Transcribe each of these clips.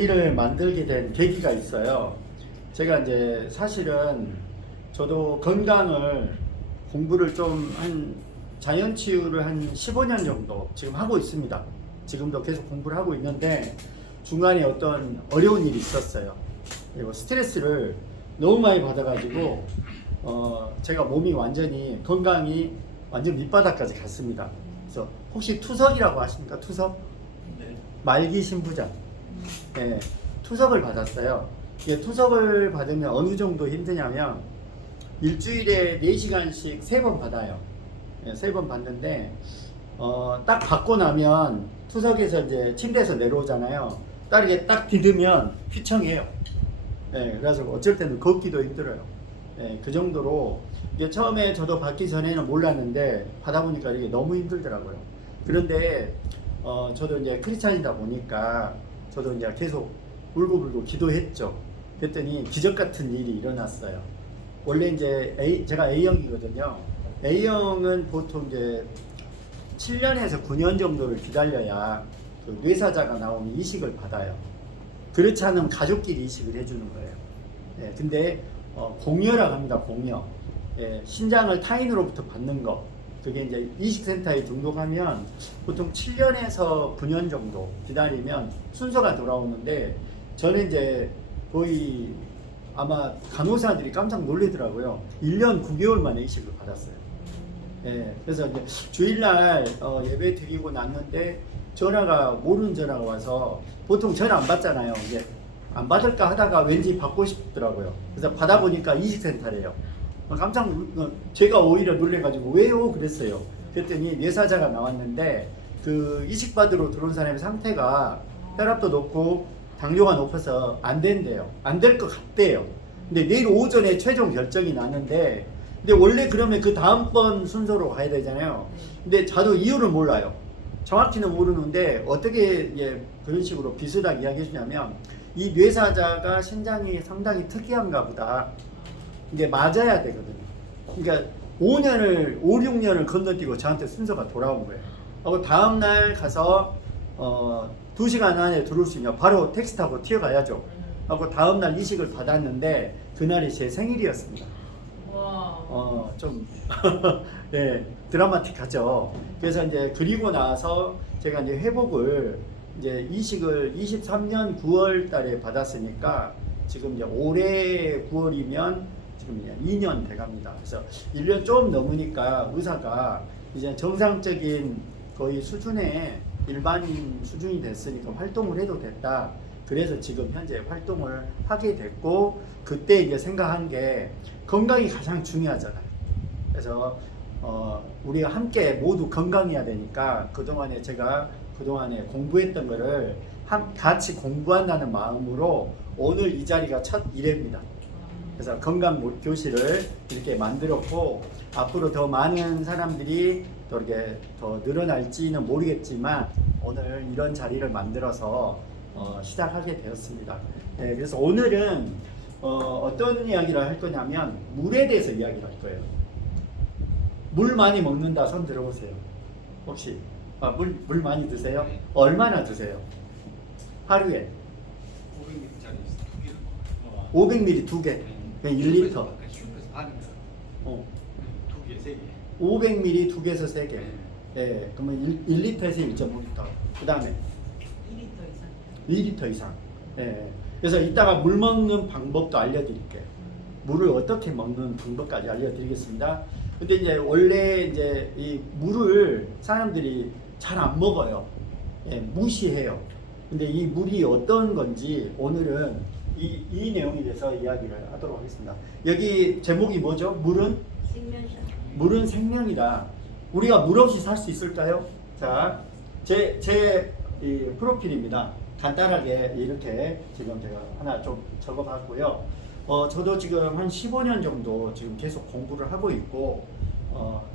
자리를 만들게 된 계기가 있어요. 제가 이제 사실은 저도 건강을 공부를 좀 한 자연치유를 한 15년 정도 지금 하고 있습니다. 지금도 계속 공부를 하고 있는데 중간에 어떤 어려운 일이 있었어요. 그리고 스트레스를 너무 많이 받아가지고 제가 몸이 완전히 건강이 완전 밑바닥까지 갔습니다. 그래서 혹시 투석이라고 아십니까? 투석? 네. 말기 신부전. 네, 투석을 받았어요. 이게 투석을 받으면 어느 정도 힘드냐면 일주일에 4시간씩 3번 받아요. 네, 3번 받는데 딱 받고 나면 투석에서 이제 침대에서 내려오잖아요. 딸에게 딱 디디면 휘청해요. 네, 그래서 어쩔 때는 걷기도 힘들어요. 네, 그 정도로 이게 처음에 저도 받기 전에는 몰랐는데 받아보니까 이게 너무 힘들더라고요. 그런데 저도 이제 크리스찬이다 보니까 저도 이제 계속 울고불고 기도했죠. 그랬더니 기적 같은 일이 일어났어요. 원래 이제 제가 A형이거든요. A형은 보통 이제 7년에서 9년 정도를 기다려야 그 뇌사자가 나오면 이식을 받아요. 그렇지 않으면 가족끼리 이식을 해주는 거예요. 예, 근데 공여라고 합니다. 공여. 예, 신장을 타인으로부터 받는 거. 그게 이제 이식센터에 등록하면 보통 7년에서 9년 정도 기다리면 순서가 돌아오는데 저는 이제 거의 아마 간호사들이 깜짝 놀라더라고요. 1년 9개월 만에 이식을 받았어요. 예, 그래서 이제 주일날 예배 드리고 났는데 모르는 전화가 와서 보통 전화 안 받잖아요. 이제 안 받을까 하다가 왠지 받고 싶더라고요. 그래서 받아보니까 이식센터래요. 제가 오히려 놀래가지고 왜요? 그랬어요. 그랬더니 뇌사자가 나왔는데 그 이식받으러 들어온 사람의 상태가 혈압도 높고 당뇨가 높아서 안 된대요. 안 될 것 같대요. 근데 내일 오전에 최종 결정이 나는데 근데 원래 그러면 그 다음번 순서로 가야 되잖아요. 근데 저도 이유를 몰라요. 정확히는 모르는데 어떻게 그런 식으로 비슷하게 이야기해 주냐면 이 뇌사자가 신장이 상당히 특이한가 보다. 이게 맞아야 되거든요. 그러니까 5, 6년을 건너뛰고 저한테 순서가 돌아온 거예요. 하고 다음날 가서 2시간 안에 들어올 수 있냐 바로 택시 타고 튀어가야죠. 하고 다음날 이식을 받았는데 그날이 제 생일이었습니다. 좀 네, 드라마틱하죠. 그래서 이제 그리고 나서 제가 이제 회복을 이제 이식을 23년 9월 달에 받았으니까 지금 이제 올해 9월이면 지금 이제 2년 돼 갑니다. 그래서 1년 좀 넘으니까 의사가 이제 정상적인 거의 수준의 일반인 수준이 됐으니까 활동을 해도 됐다. 그래서 지금 현재 활동을 하게 됐고 그때 이제 생각한 게 건강이 가장 중요하잖아요. 그래서 우리가 함께 모두 건강해야 되니까 제가 그동안에 공부했던 거를 같이 공부한다는 마음으로 오늘 이 자리가 첫 1회입니다. 그래서 건강 교실을 이렇게 만들었고 앞으로 더 많은 사람들이 또 이렇게 더 늘어날지는 모르겠지만 오늘 이런 자리를 만들어서 시작하게 되었습니다. 네, 그래서 오늘은 어떤 이야기를 할 거냐면 물에 대해서 이야기를 할 거예요. 물 많이 먹는다 손 들어보세요. 혹시 물 많이 드세요? 얼마나 드세요? 하루에 500ml 2개. 1리터. 500ml 2개에서 3개. 네, 그러면 1리터에서 1.5리터. 그 다음에 2리터 이상. 네. 그래서 이따가 물 먹는 방법도 알려드릴게요. 물을 어떻게 먹는 방법까지 알려드리겠습니다. 근데 이제 원래 이제 이 물을 사람들이 잘 안 먹어요. 예, 무시해요. 근데 이 물이 어떤 건지 오늘은 이 내용에 대해서 이야기를 하도록 하겠습니다. 여기 제목이 뭐죠? 물은 생명이다. 우리가 물 없이 살 수 있을까요? 자, 제 프로필입니다. 간단하게 이렇게 지금 제가 하나 좀 적어봤고요. 저도 지금 한 15년 정도 지금 계속 공부를 하고 있고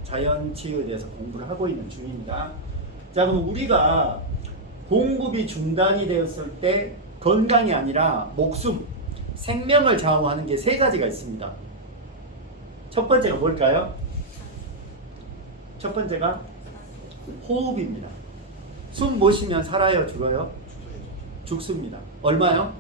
자연치유에 대해서 공부를 하고 있는 중입니다. 자, 그럼 우리가 공급이 중단이 되었을 때 건강이 아니라 목숨, 생명을 좌우하는 게 3가지가 있습니다. 첫 번째가 뭘까요? 첫 번째가 호흡입니다. 숨 못 쉬면 살아요, 죽어요? 죽습니다. 얼마요?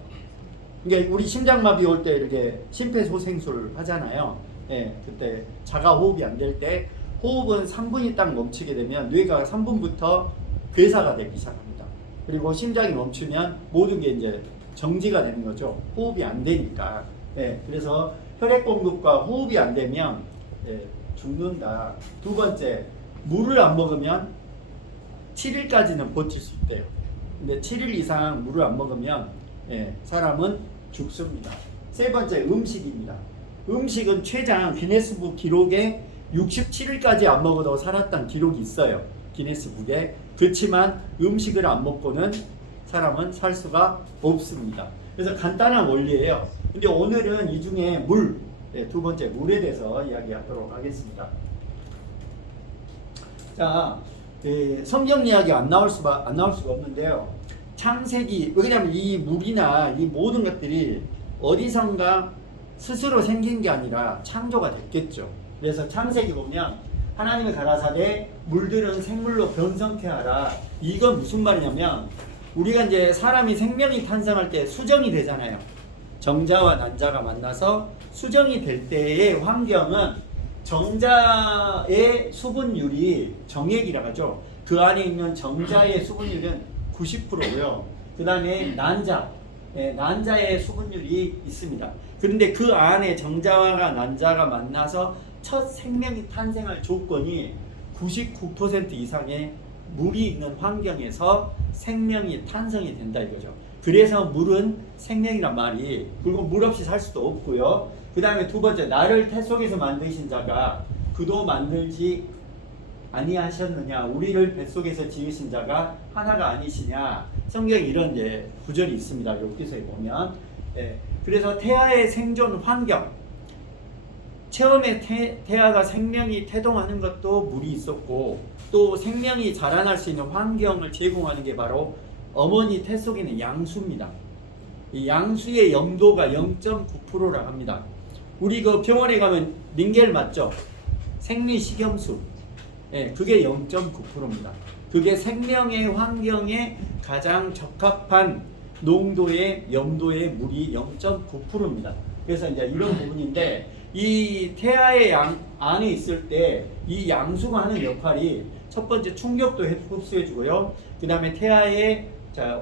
이게 우리 심장마비 올 때 이렇게 심폐소생술 하잖아요. 예, 그때 자가 호흡이 안 될 때 호흡은 3분이 딱 멈추게 되면 뇌가 3분부터 괴사가 되기 시작합니다. 그리고 심장이 멈추면 모든 게 이제 정지가 되는 거죠. 호흡이 안 되니까. 예, 그래서 혈액 공급과 호흡이 안 되면 예, 죽는다. 두 번째, 물을 안 먹으면 7일까지는 버틸 수 있대요. 근데 7일 이상 물을 안 먹으면 예, 사람은 죽습니다. 세 번째, 음식입니다. 음식은 최장 기네스북 기록에 67일까지 안 먹어도 살았던 기록이 있어요. 기네스북에. 그렇지만 음식을 안 먹고는 사람은 살 수가 없습니다. 그래서 간단한 원리예요. 근데 오늘은 이 중에 물, 네, 두 번째 물에 대해서 이야기하도록 하겠습니다. 자, 성경 이야기 안 나올 수가 없는데요. 창세기, 왜냐하면 이 물이나 이 모든 것들이 어디선가 스스로 생긴 게 아니라 창조가 됐겠죠. 그래서 창세기 보면 하나님의 가라사대 물들은 생물로 변성케 하라. 이건 무슨 말이냐면 우리가 이제 사람이 생명이 탄생할 때 수정이 되잖아요. 정자와 난자가 만나서 수정이 될 때의 환경은 정자의 수분율이 정액이라고 하죠. 그 안에 있는 정자의 수분율은 90%고요. 그 다음에 난자의 수분율이 있습니다. 그런데 그 안에 정자와 난자가 만나서 첫 생명이 탄생할 조건이 99% 이상의 물이 있는 환경에서 생명이 탄생이 된다 이거죠. 그래서 물은 생명이란 말이, 그리고 물 없이 살 수도 없고요. 그 다음에 두 번째, 나를 태 속에서 만드신 자가 그도 만들지 아니하셨느냐, 우리를 뱃속에서 지으신 자가 하나가 아니시냐. 성경에 이런 이제 구절이 있습니다. 욥기서에 보면. 예, 그래서 태아의 생존 환경, 처음에 태아가 생명이 태동하는 것도 물이 있었고, 또 생명이 자라날 수 있는 환경을 제공하는 게 바로 어머니 태 속에 있는 양수입니다. 이 양수의 염도가 0.9%라고 합니다. 우리 그 병원에 가면 링겔 맞죠? 생리식염수. 예, 그게 0.9%입니다. 그게 생명의 환경에 가장 적합한 농도의 염도의 물이 0.9%입니다. 그래서 이제 이런 부분인데, 이 태아의 안에 있을 때 이 양수가 하는 역할이 첫 번째 충격도 흡수해주고요. 그 다음에 태아의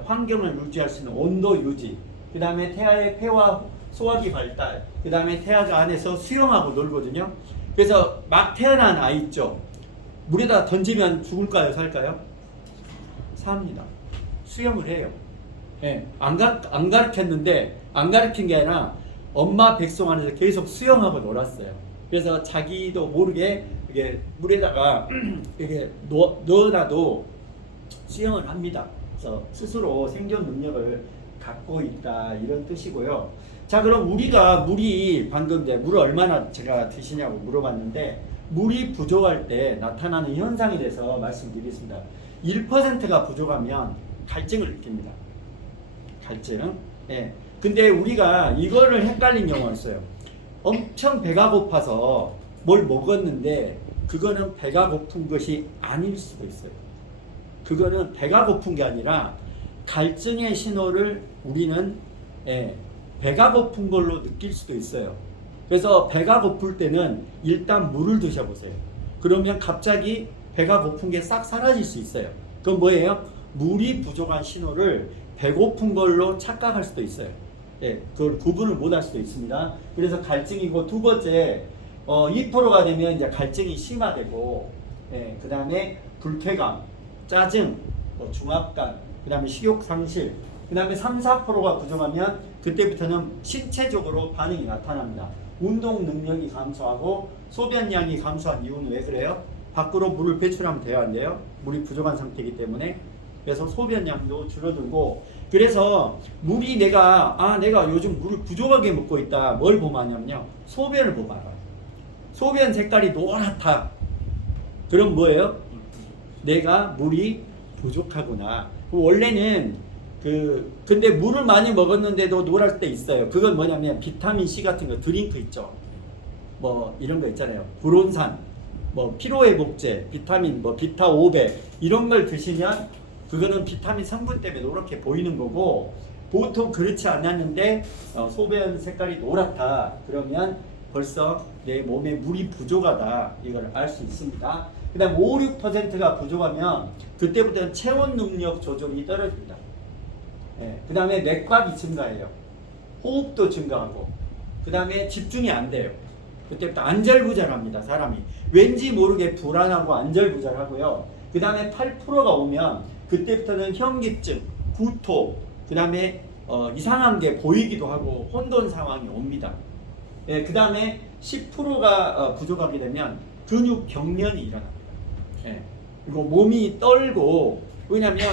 환경을 유지할 수 있는 온도 유지, 그 다음에 태아의 폐와 소화기 발달, 그 다음에 태아가 안에서 수영하고 놀거든요. 그래서 막 태어난 아이 있죠. 물에다 던지면 죽을까요, 살까요? 삽니다. 수영을 해요. 예, 안 가르쳤는데, 안 가르친 게 아니라 엄마 백성 안에서 계속 수영하고 놀았어요. 그래서 자기도 모르게 이게 물에다가 이렇게 넣어놔도 수영을 합니다. 그래서 스스로 생존 능력을 갖고 있다, 이런 뜻이고요. 자, 그럼 물이 방금 이제 물을 얼마나 제가 드시냐고 물어봤는데, 물이 부족할 때 나타나는 현상에 대해서 말씀드리겠습니다. 1%가 부족하면 갈증을 느낍니다. 갈증. 예. 근데 우리가 이거를 헷갈린 경우가 있어요. 엄청 배가 고파서 뭘 먹었는데 그거는 배가 고픈 것이 아닐 수도 있어요. 그거는 배가 고픈 게 아니라 갈증의 신호를 우리는 배가 고픈 걸로 느낄 수도 있어요. 그래서 배가 고플 때는 일단 물을 드셔보세요. 그러면 갑자기 배가 고픈 게 싹 사라질 수 있어요. 그건 뭐예요? 물이 부족한 신호를 배고픈 걸로 착각할 수도 있어요. 예, 그걸 구분을 못할 수도 있습니다. 그래서 갈증이고, 두 번째 2%가 되면 이제 갈증이 심화되고, 예, 그 다음에 불쾌감, 짜증, 중압감, 그 다음에 식욕 상실, 그 다음에 3-4%가 부족하면 그때부터는 신체적으로 반응이 나타납니다. 운동 능력이 감소하고 소변량이 감소한 이유는 왜 그래요? 밖으로 물을 배출하면 돼야 한대요. 물이 부족한 상태이기 때문에. 그래서 소변량도 줄어들고, 그래서 물이 내가 요즘 물을 부족하게 먹고 있다. 뭘 보면 하냐면요, 소변을 보면 알아요. 소변 색깔이 노랗다. 그럼 뭐예요? 내가 물이 부족하구나. 원래는 근데 물을 많이 먹었는데도 노랄 때 있어요. 그건 뭐냐면 비타민 C 같은 거, 드링크 있죠. 뭐 이런 거 있잖아요. 불온산, 뭐 피로회복제, 비타민, 뭐 비타 500 이런 걸 드시면 그거는 비타민 성분 때문에 노랗게 보이는 거고, 보통 그렇지 않았는데 소변 색깔이 노랗다. 그러면 벌써 내 몸에 물이 부족하다. 이걸 알 수 있습니다. 그 다음 5, 6%가 부족하면 그때부터는 체온 능력 조절이 떨어집니다. 예, 그 다음에 맥박이 증가해요. 호흡도 증가하고 그 다음에 집중이 안 돼요. 그때부터 안절부절합니다. 사람이 왠지 모르게 불안하고 안절부절하고요. 그 다음에 8%가 오면 그때부터는 현기증, 구토, 그 다음에 이상한 게 보이기도 하고 혼돈 상황이 옵니다. 예, 그 다음에 10%가 부족하게 되면 근육 경련이 일어납니다. 예, 그리고 몸이 떨고, 왜냐하면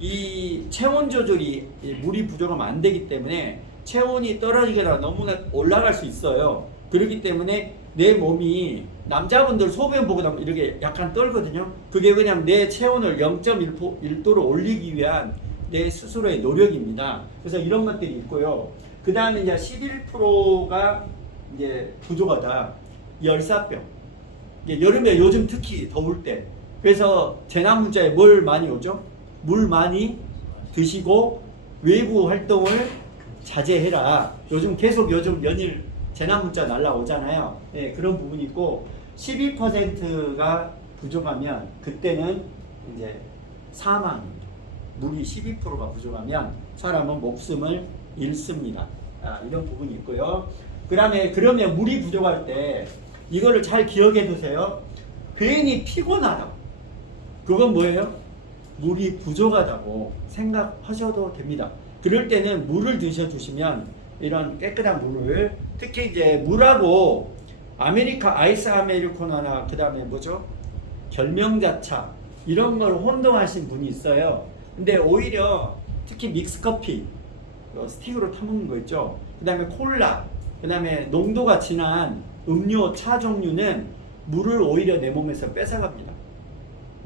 이 체온 조절이 물이 부족하면 안 되기 때문에 체온이 떨어지거나 너무나 올라갈 수 있어요. 그렇기 때문에 내 몸이, 남자분들 소변 보고 나면 이렇게 약간 떨거든요. 그게 왜냐면 내 체온을 0.1도로 올리기 위한 내 스스로의 노력입니다. 그래서 이런 것들이 있고요. 그 다음에 이제 11%가 이제 부족하다. 열사병. 여름에 요즘 특히 더울 때. 그래서 재난 문자에 뭘 많이 오죠? 물 많이 드시고 외부 활동을 자제해라. 요즘 연일 재난 문자 날라오잖아요. 예, 그런 부분이 있고 12%가 부족하면 그때는 이제 사망입니다. 물이 12%가 부족하면 사람은 목숨을 잃습니다. 이런 부분이 있고요. 그다음에 그러면 물이 부족할 때 이거를 잘 기억해 두세요. 괜히 피곤하다. 그건 뭐예요? 물이 부족하다고 생각하셔도 됩니다. 그럴 때는 물을 드셔주시면 이런 깨끗한 물을, 특히 이제 물하고 아이스 아메리카노나 그 다음에 뭐죠? 결명자차 이런 걸 혼동하신 분이 있어요. 근데 오히려 특히 믹스커피 스틱으로 타먹는 거 있죠. 그 다음에 콜라, 그 다음에 농도가 진한 음료, 차 종류는 물을 오히려 내 몸에서 뺏어갑니다.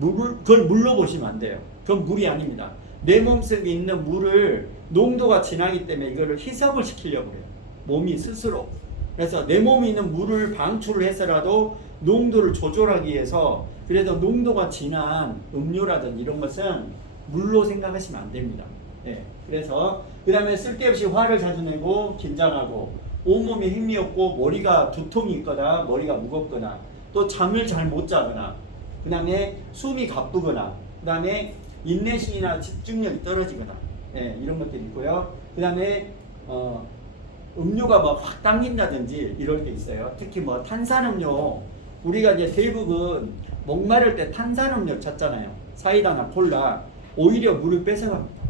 그걸 물로 보시면 안 돼요. 그건 물이 아닙니다. 내 몸속에 있는 물을 농도가 진하기 때문에 이거를 희석을 시키려고 해요. 몸이 스스로. 그래서 내 몸에 있는 물을 방출을 해서라도 농도를 조절하기 위해서, 그래서 농도가 진한 음료라든지 이런 것은 물로 생각하시면 안 됩니다. 예. 그래서 그 다음에 쓸데없이 화를 자주 내고 긴장하고 온몸에 힘이 없고 머리가 두통이 있거나 머리가 무겁거나 또 잠을 잘 못 자거나 그 다음에 숨이 가쁘거나 그 다음에 인내심이나 집중력이 떨어지거나 이런 것들이 있고요. 그 다음에 음료가 막 확 당긴다든지 이럴 때 있어요. 특히 뭐 탄산음료, 우리가 이제 대부분 목마를 때 탄산음료 찾잖아요. 사이다나 콜라. 오히려 물을 뺏어갑니다.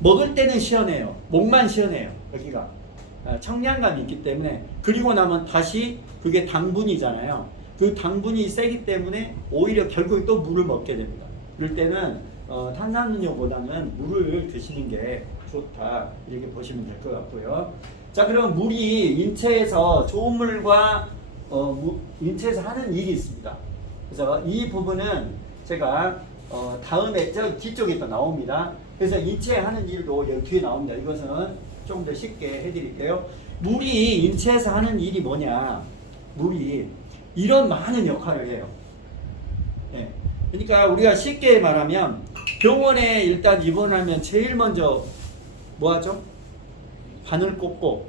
먹을 때는 시원해요. 목만 시원해요. 여기가 청량감이 있기 때문에. 그리고 나면 다시 그게 당분이잖아요. 그 당분이 세기 때문에 오히려 결국에 또 물을 먹게 됩니다. 그럴 때는 탄산음료보다는 물을 드시는 게 좋다, 이렇게 보시면 될 것 같고요. 자, 그럼 물이 인체에서 좋은 물과 인체에서 하는 일이 있습니다. 그래서 이 부분은 제가 다음에 저 뒤쪽에 또 나옵니다. 그래서 인체에 하는 일도 여기 뒤에 나옵니다. 이것은 좀 더 쉽게 해드릴게요. 물이 인체에서 하는 일이 뭐냐? 물이 이런 많은 역할을 해요. 네. 그러니까 우리가 쉽게 말하면 병원에 일단 입원하면 제일 먼저 뭐 하죠? 바늘 꽂고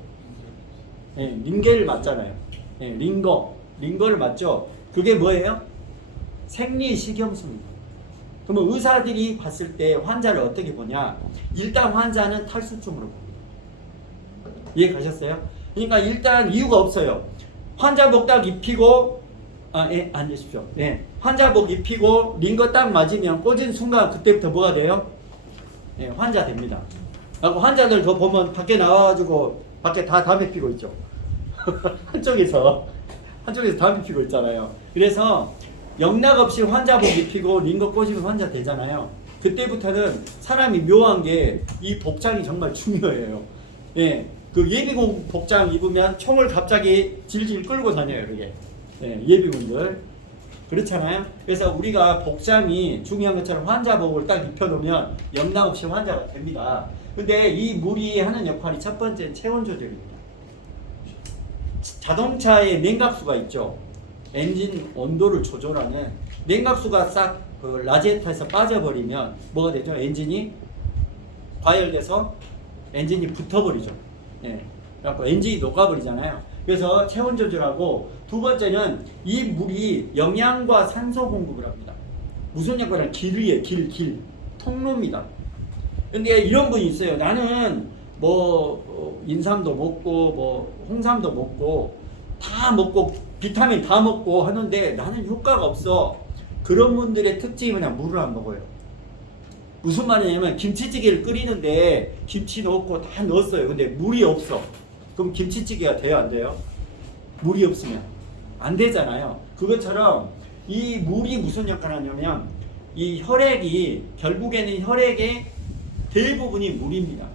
링겔 맞잖아요. 링거를 맞죠? 그게 뭐예요? 생리식염수입니다. 그러면 의사들이 봤을 때 환자를 어떻게 보냐? 일단 환자는 탈수증으로 봅니다. 이해 가셨어요? 그러니까 일단 이유가 없어요. 환자복 딱 입히고 앉으십시오. 환자복 입히고 링거 딱 맞으면 꽂은 순간 그때부터 뭐가 돼요? 환자 됩니다. 하고 환자들 더 보면 밖에 나와가지고 밖에 다 담배 피고 있죠. 한쪽에서 담배 피고 있잖아요. 그래서 영락 없이 환자복 입히고 링거 꽂으면 환자 되잖아요. 그때부터는 사람이 묘한 게 이 복장이 정말 중요해요. 그 예비군 복장 입으면 총을 갑자기 질질 끌고 다녀요, 이렇게. 예비군들. 그렇잖아요. 그래서 우리가 복장이 중요한 것처럼 환자복을 딱 입혀놓으면 영락 없이 환자가 됩니다. 근데 이 물이 하는 역할이 첫 번째는 체온 조절입니다. 자동차에 냉각수가 있죠. 엔진 온도를 조절하는 냉각수가 싹 그 라디에이터에서 빠져버리면 뭐가 되죠? 엔진이 과열돼서 엔진이 붙어버리죠. 예. 그래갖고 엔진이 녹아버리잖아요. 그래서 체온 조절하고 두 번째는 이 물이 영양과 산소 공급을 합니다. 무슨 역할을 길이에요. 길. 통로입니다. 근데 이런 분이 있어요. 나는 뭐 인삼도 먹고 뭐 홍삼도 먹고 다 먹고 비타민 다 먹고 하는데 나는 효과가 없어. 그런 분들의 특징이 그냥 물을 안 먹어요. 무슨 말이냐면 김치찌개를 끓이는데 김치 넣고 다 넣었어요. 근데 물이 없어. 그럼 김치찌개가 돼요, 안 돼요? 물이 없으면 안 되잖아요. 그것처럼 이 물이 무슨 역할을 하냐면 이 혈액이 결국에는 혈액의 대부분이 물입니다.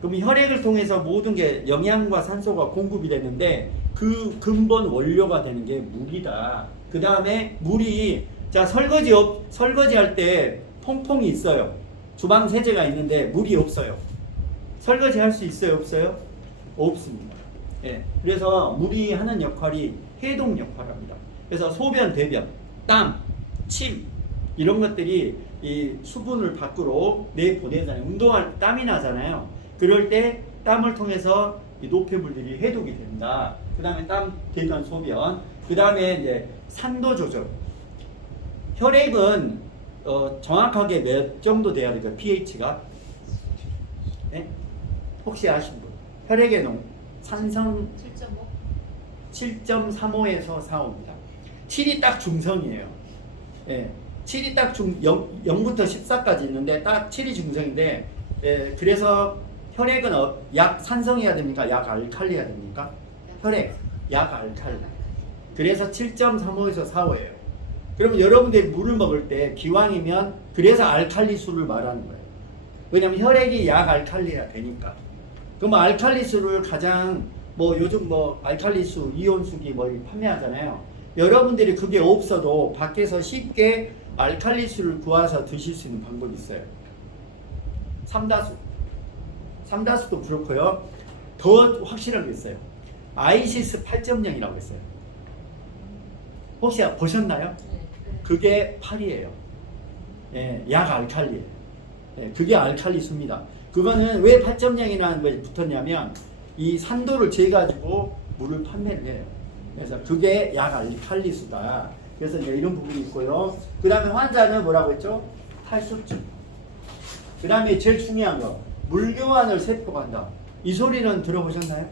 그럼 혈액을 통해서 모든 게 영양과 산소가 공급이 되는데 그 근본 원료가 되는 게 물이다. 그 다음에 물이 자 설거지 할 때 퐁퐁이 있어요. 주방 세제가 있는데 물이 없어요. 설거지 할 수 있어요, 없어요? 없습니다. 예. 그래서 물이 하는 역할이 해독 역할을 합니다. 그래서 소변, 대변, 땀, 침 이런 것들이 이 수분을 밖으로 내보내잖아요. 운동할 땀이 나잖아요. 그럴 때 땀을 통해서 이 노폐물들이 해독이 됩니다. 그 다음에 땀, 대변, 소변. 그 다음에 이제 산도 조절. 혈액은 정확하게 몇 정도 돼야 될까요? pH가? 네? 혹시 아신 분? 혈액의 산성 7.35에서 4입니다. 7이 딱 중성이에요. 예. 7이 딱 0부터 14까지 있는데 딱 7이 중성인데 예, 그래서 혈액은 약 산성해야 됩니까? 약 알칼리해야 됩니까? 혈액, 약 알칼리. 그래서 7.35에서 4예요. 그러면 여러분들이 물을 먹을 때 기왕이면 그래서 알칼리수를 말하는 거예요. 왜냐면 혈액이 약 알칼리라 되니까. 그럼 알칼리수를 가장 뭐 요즘 뭐 알칼리수, 이온수기 뭐 판매하잖아요. 여러분들이 그게 없어도 밖에서 쉽게 알칼리수를 구해서 드실 수 있는 방법이 있어요. 삼다수도 그렇고요. 더 확실한 게 있어요. 아이시스 8.0이라고 했어요. 혹시 보셨나요? 그게 8이에요. 예, 약 알칼리예요. 예, 그게 알칼리수입니다. 그거는 왜 8.0이라는 것이 붙었냐면 이 산도를 재가지고 물을 판매를 해요. 그래서 그게 약 알칼리수다. 그래서 이제 이런 부분이 있고요. 그 다음에 환자는 뭐라고 했죠? 탈수증. 그 다음에 제일 중요한 거 물교환을 세포가 한다. 이 소리는 들어보셨나요?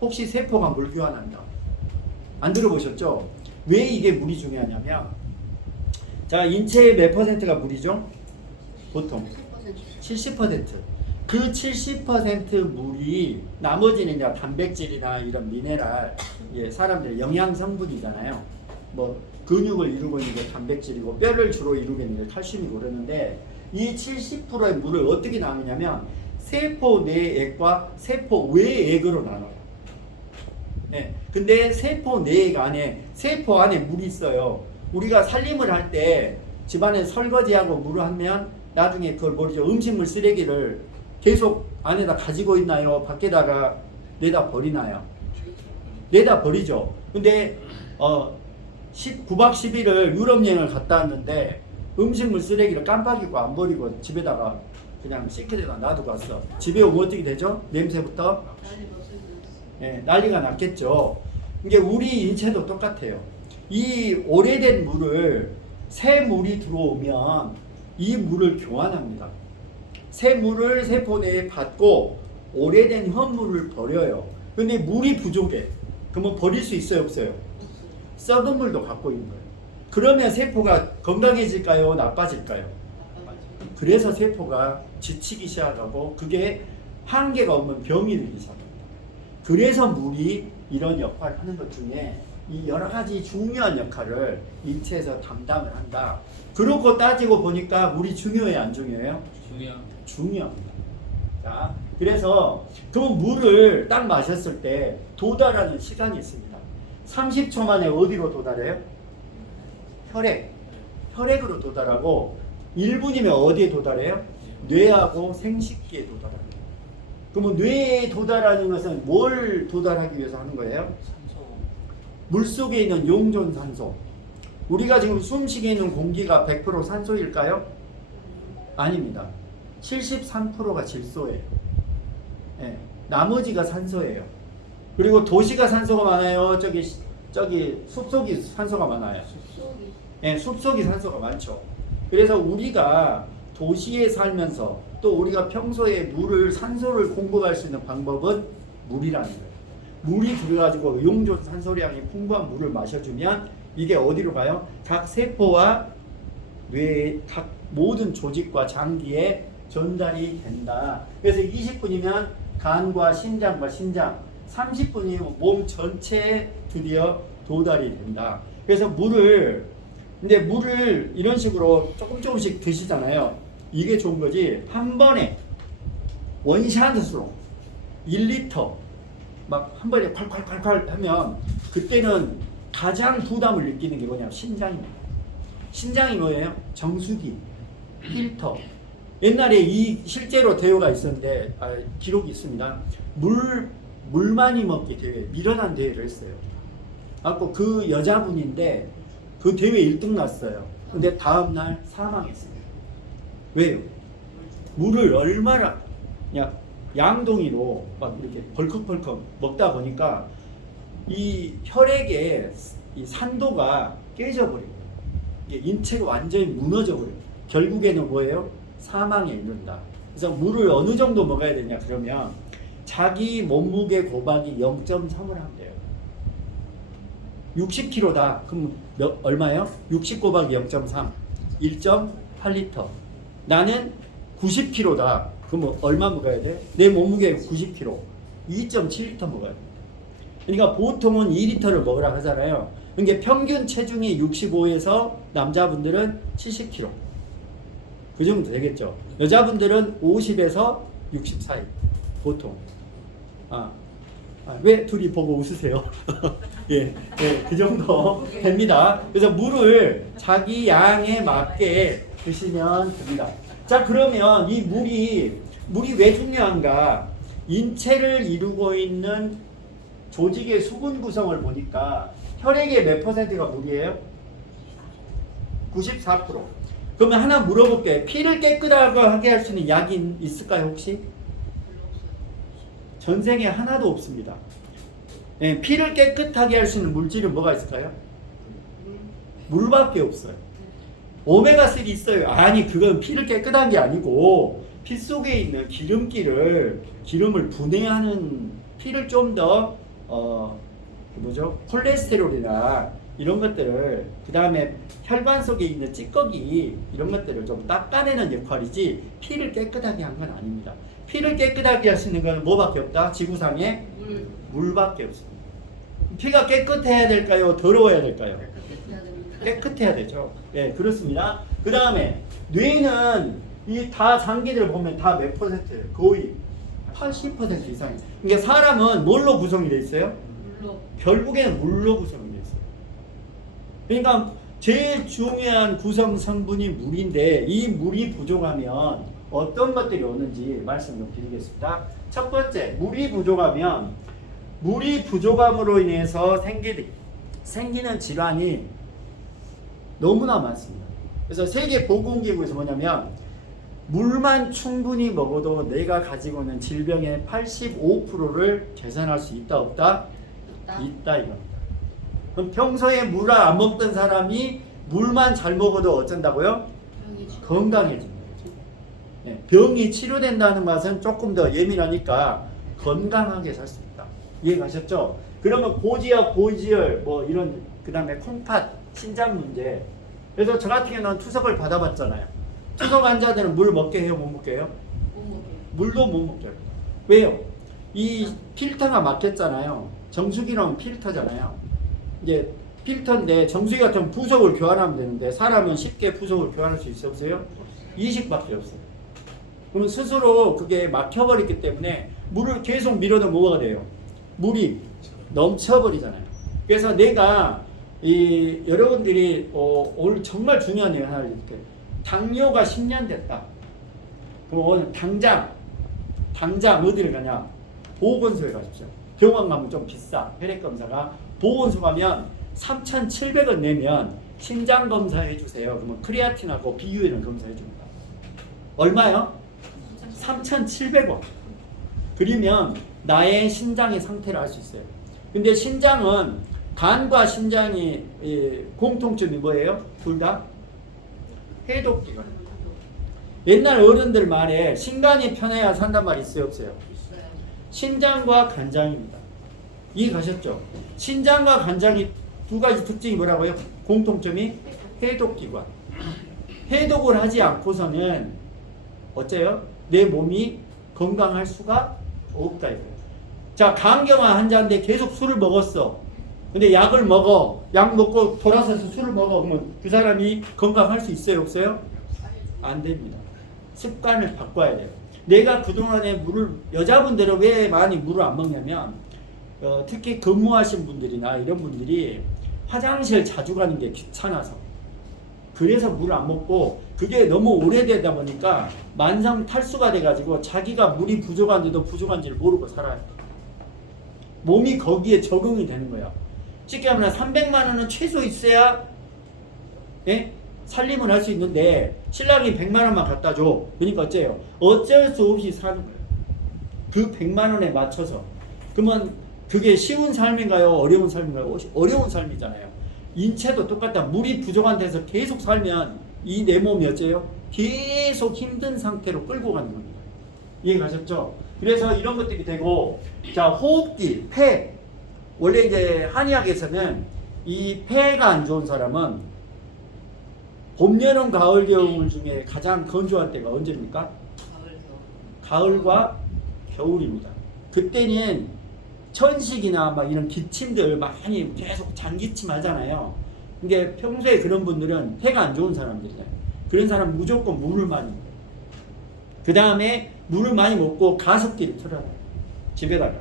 혹시 세포가 물교환한다. 안 들어보셨죠? 왜 이게 물이 중요하냐면 자, 인체의 몇 %가 물이죠? 보통 70%. 그 70% 물이 나머지는 이제 단백질이나 이런 미네랄, 예, 사람들의 영양 성분이잖아요. 뭐 근육을 이루고 있는 게 단백질이고 뼈를 주로 이루고 있는 게 칼슘이고 그러는데 이 70%의 물을 어떻게 나누냐면 세포 내액과 세포 외액으로 나눠요. 네. 근데 세포 내액 안에 세포 안에 물이 있어요. 우리가 살림을 할 때 집안에 설거지하고 물을 하면 나중에 그걸 모르죠. 음식물 쓰레기를 계속 안에다 가지고 있나요? 밖에다가 내다 버리나요? 내다 버리죠. 근데 9박 10일을 유럽 여행을 갔다 왔는데 음식물 쓰레기를 깜빡 잊고 안 버리고 집에다가 그냥 싱크대에다 놔두고 왔어. 집에 오면 어떻게 되죠? 냄새부터? 네, 난리가 났겠죠. 이게 우리 인체도 똑같아요. 이 오래된 물을 새 물이 들어오면 이 물을 교환합니다. 새 물을 세포 내에 받고 오래된 흙물을 버려요. 근데 물이 부족해. 그러면 버릴 수 있어요, 없어요? 썩은 물도 갖고 있는 거예요. 그러면 세포가 건강해질까요? 나빠질까요? 그래서 세포가 지치기 시작하고 그게 한계가 오면 병이 되기 시작합니다. 그래서 물이 이런 역할을 하는 것 중에 이 여러 가지 중요한 역할을 인체에서 담당을 한다. 그렇고 따지고 보니까 물이 중요해요, 안 중요해요? 중요합니다. 자, 그래서 그 물을 딱 마셨을 때 도달하는 시간이 있습니다. 30초 만에 어디로 도달해요? 혈액으로 도달하고 1분이면 어디에 도달해요? 뇌하고 생식기에 도달합니다. 그러면 뇌에 도달하는 것은 뭘 도달하기 위해서 하는 거예요? 물속에 있는 용존산소. 우리가 지금 숨쉬게 있는 공기가 100% 산소일까요? 아닙니다. 73%가 질소예요. 예, 나머지가 산소예요. 그리고 도시가 산소가 많아요. 저기 숲속이 산소가 많아요. 숲속이. 예, 숲속이 산소가 많죠. 그래서 우리가 도시에 살면서 또 우리가 평소에 산소를 공급할 수 있는 방법은 물이라는 거예요. 물이 들어가지고 용존 산소량이 풍부한 물을 마셔주면 이게 어디로 가요? 각 세포와 뇌의 각 모든 조직과 장기에 전달이 된다. 그래서 20분이면 간과 심장과 신장, 30분이면 몸 전체에 드디어 도달이 된다. 그래서 물을 이런 식으로 조금씩 드시잖아요. 이게 좋은 거지. 한 번에 원샷으로 1리터 막 한 번에 콸콸콸콸 하면 그때는 가장 부담을 느끼는 게 뭐냐면 신장입니다. 신장이 뭐예요? 정수기, 필터. 옛날에 실제로 대회가 있었는데 기록이 있습니다. 물 많이 먹기 대회, 미련한 대회를 했어요. 그 여자분인데 그 대회 1등 났어요. 근데 다음날 사망했어요. 왜요? 물을 얼마나 그냥 양동이로 막 이렇게 벌컥벌컥 먹다 보니까 이 혈액의 이 산도가 깨져버려요. 인체가 완전히 무너져버려요. 결국에는 뭐예요? 사망에 이른다. 그래서 물을 어느 정도 먹어야 되냐 그러면 자기 몸무게 곱하기 0.3을 하면 돼요. 60kg다. 그럼 얼마예요? 60 곱하기 0.3 1.8리터. 나는 90kg다. 그럼 얼마 먹어야 돼? 내 몸무게 90kg 2.7리터 먹어야 돼. 그러니까 보통은 2리터를 먹으라 하잖아요. 그러니까 평균 체중이 65에서 남자분들은 70kg 그 정도 되겠죠. 여자분들은 50에서 60 사이 보통. 왜 둘이 보고 웃으세요? 예, 그 정도 됩니다. 그래서 물을 자기 양에 맞게 드시면 됩니다. 자, 그러면 이 물이 왜 중요한가? 인체를 이루고 있는 조직의 수분 구성을 보니까 혈액의 몇 퍼센트가 물이에요? 94%. 그러면 하나 물어볼게요. 피를 깨끗하게 할 수 있는 약이 있을까요, 혹시? 전생에 하나도 없습니다. 예, 피를 깨끗하게 할 수 있는 물질은 뭐가 있을까요? 물밖에 없어요. 오메가3 있어요. 아니, 그건 피를 깨끗한 게 아니고 피 속에 있는 기름을 분해하는 피를 좀 더 콜레스테롤이나 이런 것들을, 그 다음에 혈관 속에 있는 찌꺼기 이런 것들을 좀 닦아내는 역할이지 피를 깨끗하게 한 건 아닙니다. 피를 깨끗하게 할 수 있는 건 뭐밖에 없다? 지구상에 물밖에 없습니다. 피가 깨끗해야 될까요? 더러워야 될까요? 깨끗해야 되죠. 네, 그렇습니다. 그 다음에 뇌는 이 다 장기들을 보면 다 몇 퍼센트예요? 거의 80% 이상이에요. 그러니까 사람은 뭘로 구성이 되어 있어요? 물로. 결국에는 물로 구성이 되어 있어요. 그러니까 제일 중요한 구성 성분이 물인데 이 물이 부족하면 어떤 것들이 오는지 말씀 좀 드리겠습니다. 첫 번째, 물이 부족함으로 인해서 생기는 질환이 너무나 많습니다. 그래서 세계보건기구에서 뭐냐면 물만 충분히 먹어도 내가 가지고 있는 질병의 85%를 개선할 수 있다 없다? 있다 이겁니다. 그럼 평소에 물을 안 먹던 사람이 물만 잘 먹어도 어쩐다고요? 건강해집니다. 네, 병이 치료된다는 것은 조금 더 예민하니까 건강하게 살 수 있다. 이해가셨죠? 그러면 고지혈 뭐 이런, 그 다음에 콩팥 신장 문제. 그래서 저 같은 경우는 투석을 받아봤잖아요. 투석 환자들은 물 먹게 해요, 못 먹게 해요? 못 먹게. 물도 못 먹게 해요. 왜요? 이 필터가 막혔잖아요. 정수기는 필터잖아요. 이제 필터인데 정수기 같은 부속을 교환하면 되는데 사람은 쉽게 부속을 교환할 수 있어요, 없어요? 20밖에 없어요. 그럼 스스로 그게 막혀버렸기 때문에 물을 계속 밀어도 뭐가 돼요? 물이 넘쳐버리잖아요. 그래서 내가 여러분들이 오늘 정말 중요한 얘기 하나 해줄게요. 당뇨가 10년 됐다. 그럼 오늘 당장 어디를 가냐? 보건소에 가십시오. 병원 가면 좀 비싸. 혈액검사가. 보건소 가면 3,700원 내면 신장검사 해주세요. 그러면 크레아틴하고 비유에는 검사해 줍니다. 얼마요? 3,700원. 그러면 나의 신장의 상태를 알 수 있어요. 근데 신장은 간과 신장이 공통점이 뭐예요? 둘 다 해독기관. 옛날 어른들 말에 신간이 편해야 산단 말이 있어요, 없어요? 신장과 간장입니다. 이해 가셨죠? 신장과 간장이 두 가지 특징이 뭐라고요? 공통점이 해독기관. 해독을 하지 않고서는 어째요? 내 몸이 건강할 수가 없다 이거예요. 자, 강경화 환자인데 계속 술을 먹었어. 근데 약을 먹어. 약 먹고 돌아서서 술을 먹어. 그러면 그 사람이 건강할 수 있어요, 없어요? 안 됩니다. 습관을 바꿔야 돼요. 내가 그동안에 물을, 여자분들은 왜 많이 물을 안 먹냐면 특히 근무하신 분들이나 이런 분들이 화장실 자주 가는 게 귀찮아서 그래서 물을 안 먹고 그게 너무 오래되다 보니까 만성 탈수가 돼가지고 자기가 물이 부족한데도 부족한지를 모르고 살아요. 몸이 거기에 적응이 되는 거야. 쉽게 말하면 300만 원은 최소 있어야 예? 살림을 할 수 있는데 신랑이 100만 원만 갖다 줘. 그러니까 어째요? 어쩔 수 없이 사는 거예요. 그 100만 원에 맞춰서. 그러면 그게 쉬운 삶인가요? 어려운 삶인가요? 어려운 삶이잖아요. 인체도 똑같다. 물이 부족한 데서 계속 살면 이 내 몸이 어째요? 계속 힘든 상태로 끌고 가는 겁니다. 이해 가셨죠? 그래서 이런 것들이 되고, 자, 호흡기, 폐. 원래 이제 한의학에서는 이 폐가 안 좋은 사람은 봄, 여름, 가을, 겨울 중에 가장 건조할 때가 언제입니까? 가을과 겨울입니다. 그때는 천식이나 막 이런 기침들 많이 계속 장기침 하잖아요. 근데 평소에 그런 분들은 폐가 안 좋은 사람들이잖아요. 그런 사람 무조건 물을 많이 먹어요. 그 다음에 물을 많이 먹고 가습기를 틀어놔요. 집에다가.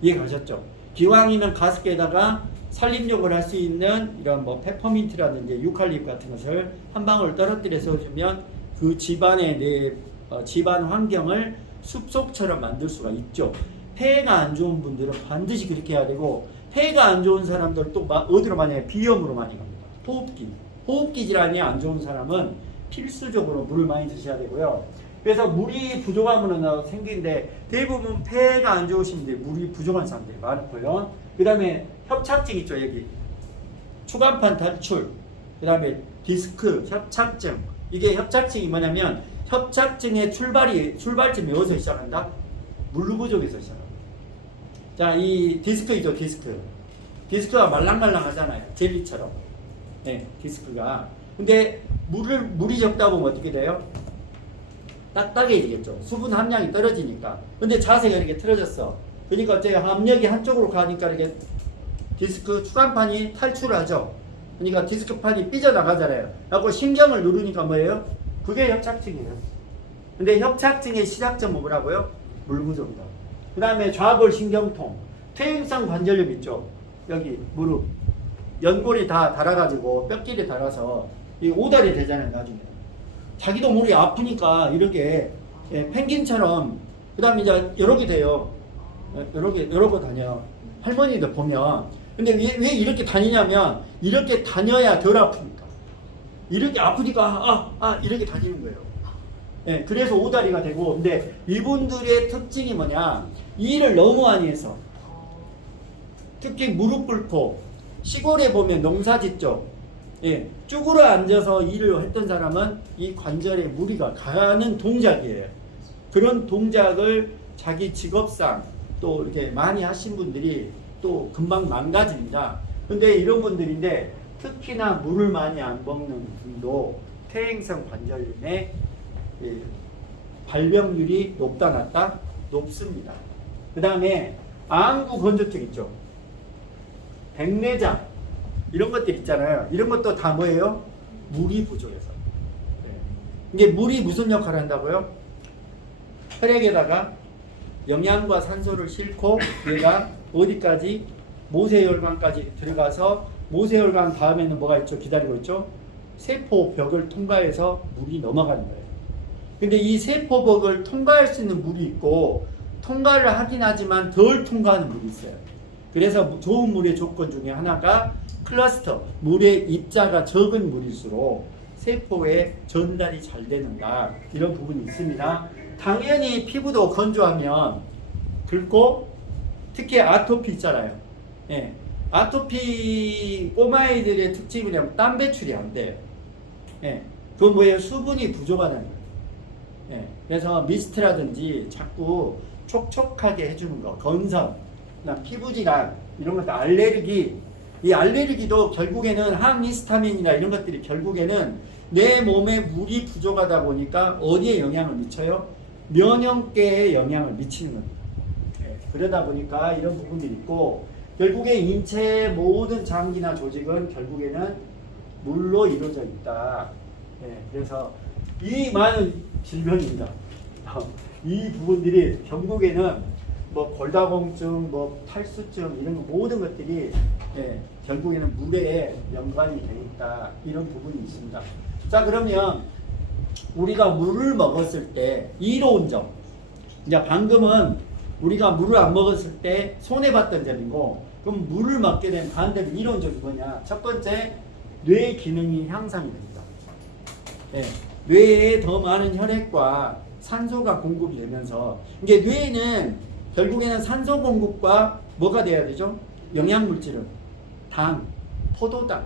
이해 가셨죠? 기왕이면 가습기에다가 살림욕을 할 수 있는 이런 뭐 페퍼민트라든지 유칼립 같은 것을 한 방울 떨어뜨려서 주면 그 집안의 집안 환경을 숲속처럼 만들 수가 있죠. 폐가 안 좋은 분들은 반드시 그렇게 해야 되고, 폐가 안 좋은 사람들 또 어디로 많이 해요? 비염으로 많이 갑니다. 호흡기 질환이 안 좋은 사람은 필수적으로 물을 많이 드셔야 되고요. 그래서 물이 부족하면 생기는데 대부분 폐가 안 좋으신 분들 물이 부족한 사람들이 많고요. 그 다음에 협착증 있죠, 여기. 추간판 탈출. 그 다음에 디스크, 협착증. 이게 협착증이 뭐냐면 협착증의 출발점이 어디서 시작한다? 물 부족에서 시작합니다. 자, 이 디스크이죠, 디스크. 디스크가 말랑말랑 하잖아요. 젤리처럼. 네, 디스크가. 근데 물이 적다 보면 어떻게 돼요? 딱딱해지겠죠. 수분 함량이 떨어지니까. 근데 자세가 이렇게 틀어졌어. 그러니까 어째요? 압력이 한쪽으로 가니까 이렇게 디스크 추간판이 탈출을 하죠. 그러니까 디스크판이 삐져나가잖아요. 그래서 신경을 누르니까 뭐예요? 그게 협착증이에요. 근데 협착증의 시작점은 뭐라고요? 물 부족이다. 그 다음에 좌골 신경통, 퇴행성 관절염 있죠. 여기 무릎, 연골이 다 닳아가지고 뼈끼리 닳아서 이 오달이 되잖아요, 나중에. 자기도 모르게 아프니까 이렇게 펭귄처럼, 그 다음에 이제 이렇게 돼요. 이러고 다녀요. 할머니들 보면. 근데 왜 이렇게 다니냐면 이렇게 다녀야 덜 아프니까. 이렇게 아프니까 이렇게 다니는 거예요. 네, 그래서 오다리가 되고. 근데 이분들의 특징이 뭐냐, 일을 너무 많이 해서, 특히 무릎 꿇고 시골에 보면 농사 짓죠. 예, 쭈그러 앉아서 일을 했던 사람은 이 관절에 무리가 가는 동작이에요. 그런 동작을 자기 직업상 또 이렇게 많이 하신 분들이 또 금방 망가집니다. 근데 이런 분들인데 특히나 물을 많이 안 먹는 분도 퇴행성 관절염의 발병률이 높다 낮다? 높습니다. 그 다음에 안구 건조증 있죠. 백내장 이런 것들 있잖아요. 이런 것도 다 뭐예요? 물이 부족해서. 이게 물이 무슨 역할을 한다고요? 혈액에다가 영양과 산소를 싣고 얘가 어디까지? 모세혈관까지 들어가서, 모세혈관 다음에는 뭐가 있죠? 기다리고 있죠? 세포벽을 통과해서 물이 넘어가는 거예요. 근데 이 세포벽을 통과할 수 있는 물이 있고 통과를 하긴 하지만 덜 통과하는 물이 있어요. 그래서 좋은 물의 조건 중에 하나가 클러스터, 물의 입자가 적은 물일수록 세포에 전달이 잘 되는가, 이런 부분이 있습니다. 당연히 피부도 건조하면 긁고 특히 아토피 있잖아요. 예. 아토피 꼬마아이들의 특징이라면 땀 배출이 안 돼요. 예. 그건 뭐예요? 수분이 부족하다는 거예요. 예. 그래서 미스트라든지 자꾸 촉촉하게 해주는 거, 건선, 피부 질환 이런 것도 알레르기, 이 알레르기도 결국에는 항히스타민이나 이런 것들이 결국에는 내 몸에 물이 부족하다 보니까 어디에 영향을 미쳐요? 면역계에 영향을 미치는 겁니다. 예. 그러다 보니까 이런 부분들이 있고 결국에 인체의 모든 장기나 조직은 결국에는 물로 이루어져 있다. 예. 그래서 이 많은 질병입니다. 이 부분들이 결국에는 뭐 골다공증, 뭐 탈수증 이런 거 모든 것들이 예, 결국에는 물에 연관이 되어 있다. 이런 부분이 있습니다. 자, 그러면 우리가 물을 먹었을 때 이로운 점. 이제 방금은 우리가 물을 안 먹었을 때 손해봤던 점이고, 그럼 물을 먹게 되면 반대로 이로운 점이 뭐냐? 첫 번째, 뇌 기능이 향상이 됩니다. 예, 뇌에 더 많은 혈액과 산소가 공급이 되면서, 이게 뇌에는 결국에는 산소 공급과 뭐가 돼야 되죠? 영양물질은 당, 포도당.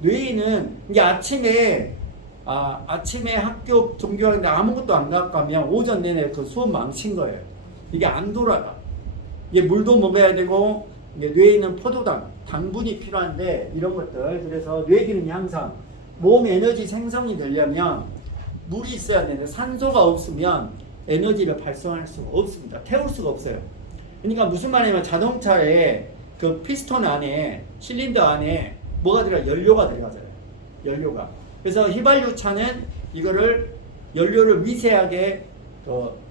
뇌에는 이게 아침에 학교 종교하는데 아무것도 안 갖고 가면 오전 내내 그 수업 망친 거예요. 이게 안 돌아가. 이게 물도 먹어야 되고, 이게 뇌에 있는 포도당, 당분이 필요한데 이런 것들. 그래서 뇌 기능 향상, 몸 에너지 생성이 되려면 물이 있어야 되는데 산소가 없으면 에너지를 발생할 수가 없습니다. 태울 수가 없어요. 그러니까 무슨 말이냐면 자동차에 그 피스톤 안에 실린더 안에 뭐가 들어가? 연료가 들어가잖아요. 연료가. 그래서 휘발유 차는 이거를 연료를 미세하게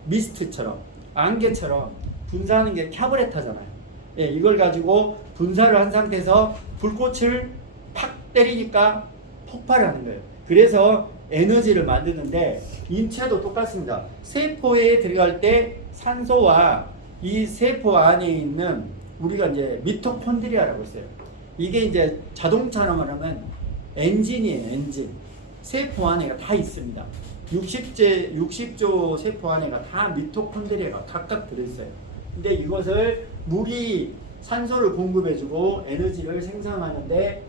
미스트처럼 안개처럼 분사하는 게 카브레타잖아요. 예, 이걸 가지고 분사를 한 상태에서 불꽃을 팍 때리니까 폭발하는 거예요. 그래서 에너지를 만드는데 인체도 똑같습니다. 세포에 들어갈 때 산소와 이 세포 안에 있는 우리가 이제 미토콘드리아라고 있어요. 이게 이제 자동차로 말하면 엔진이에요, 엔진. 세포 안에가 다 있습니다. 60조 세포 안에가 다 미토콘드리아가 각각 들어있어요. 근데 이것을 물이 산소를 공급해주고 에너지를 생성하는데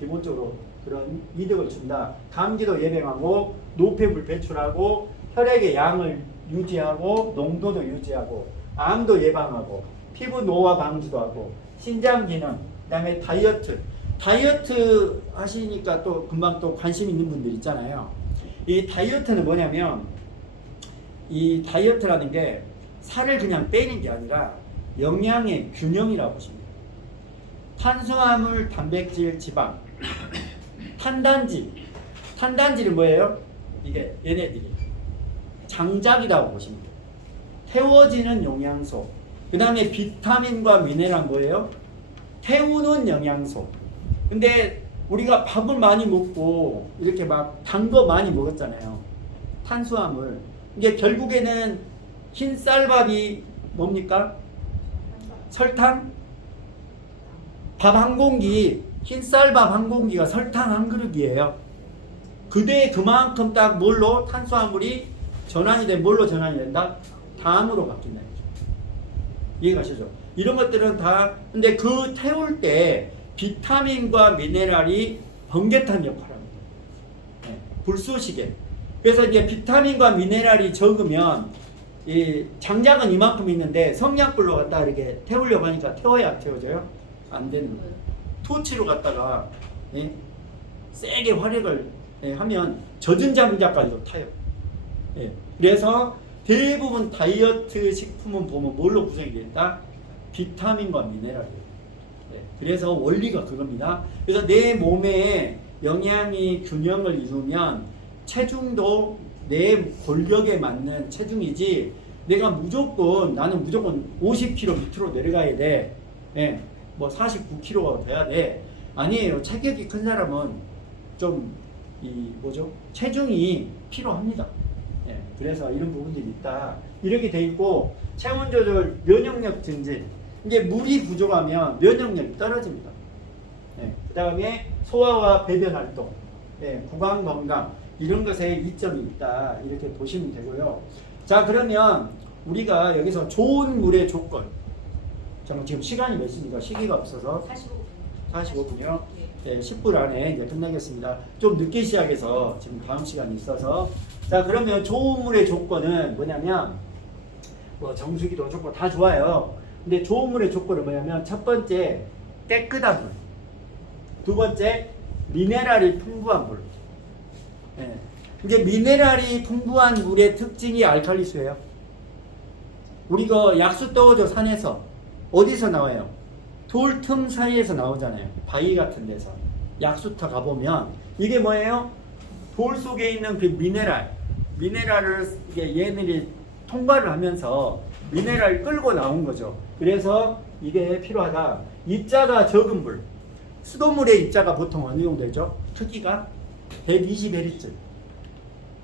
기본적으로 그런 이득을 준다. 감기도 예방하고 노폐물 배출하고 혈액의 양을 유지하고 농도도 유지하고 암도 예방하고 피부 노화 방지도 하고 신장 기능, 그다음에 다이어트 하시니까 또 금방 또 관심 있는 분들 있잖아요. 이 다이어트는 뭐냐면 이 다이어트라는 게 살을 그냥 빼는 게 아니라 영양의 균형이라고 보시면 돼요. 탄수화물, 단백질, 지방, 탄단지는 뭐예요? 이게 얘네들이 장작이라고 보시면 돼요. 태워지는 영양소. 그 다음에 비타민과 미네랄 뭐예요? 태우는 영양소. 근데 우리가 밥을 많이 먹고 이렇게 막 단 거 많이 먹었잖아요. 탄수화물. 이게 결국에는 흰 쌀밥이 뭡니까? 설탕? 밥 한 공기, 흰 쌀밥 한 공기가 설탕 한 그릇이에요. 그만큼 딱 뭘로? 탄수화물이 전환이 돼. 뭘로 전환이 된다? 당으로 바뀐다. 이해가시죠? 이런 것들은 다, 근데 그 태울 때 비타민과 미네랄이 번개탄 역할을 합니다. 네, 불쏘시개. 그래서 이제 비타민과 미네랄이 적으면 이 장작은 이만큼 있는데 성냥불로 갖다가 이렇게 태우려고 하니까 태워야 안 태워져요? 안 되는 거예요. 토치로 갖다가 세게 활약을 하면 젖은 장작까지도 타요. 그래서 대부분 다이어트 식품은 보면 뭘로 구성이 된다? 비타민과 미네랄이에요. 그래서 원리가 그겁니다. 그래서 내 몸에 영양이 균형을 이루면 체중도 내 골격에 맞는 체중이지 나는 무조건 50kg 밑으로 내려가야 돼. 뭐 49kg가 돼야 돼. 아니에요. 체격이 큰 사람은 좀 체중이 필요합니다. 그래서 이런 부분들이 있다. 이렇게 돼 있고 체온 조절, 면역력 증진. 이게 물이 부족하면 면역력이 떨어집니다. 그 다음에 소화와 배변 활동, 구강 건강 이런 것에 이점이 있다. 이렇게 보시면 되고요. 자, 그러면 우리가 여기서 좋은 물의 조건. 잠깐 지금 시간이 몇 시니까 시기가 없어서 45분이요. 네, 10분 안에 이제 끝나겠습니다. 좀 늦게 시작해서 지금 다음 시간이 있어서. 자, 그러면 좋은 물의 조건은 뭐냐면 뭐 정수기도 좋고 다 좋아요. 근데 좋은 물의 조건은 뭐냐면 첫 번째 깨끗한 물, 두 번째 미네랄이 풍부한 물. 네. 이제 미네랄이 풍부한 물의 특징이 알칼리수예요. 우리가 약수 떠오죠. 산에서 어디서 나와요? 돌 틈 사이에서 나오잖아요. 바위 같은 데서 약수터 가보면 이게 뭐예요? 돌 속에 있는 그 미네랄을 얘네들이 통과를 하면서 미네랄을 끌고 나온 거죠. 그래서 이게 필요하다. 입자가 적은 물, 수돗물의 입자가 보통 어느 정도 되죠? 크기가 120Hz.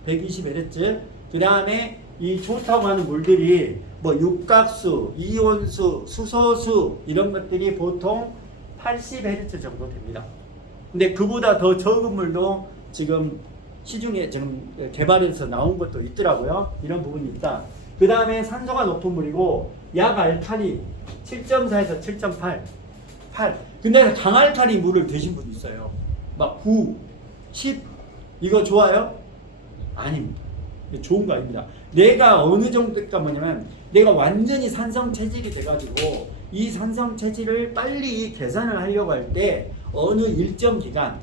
120Hz. 그 다음에 이 좋다고 하는 물들이 뭐 육각수, 이온수, 수소수 이런 것들이 보통 80Hz 정도 됩니다. 근데 그보다 더 적은 물도 지금 시중에 지금 개발해서 나온 것도 있더라고요. 이런 부분이 있다. 그 다음에 산소가 높은 물이고 약 알칼리 7.4에서 7.8. 근데 강알칼리 물을 드신 분 있어요. 막 9, 10 이거 좋아요? 아닙니다. 좋은 거 아닙니다. 내가 어느 정도가 뭐냐면 내가 완전히 산성 체질이 돼가지고 이 산성 체질을 빨리 개선을 하려고 할 때 어느 일정 기간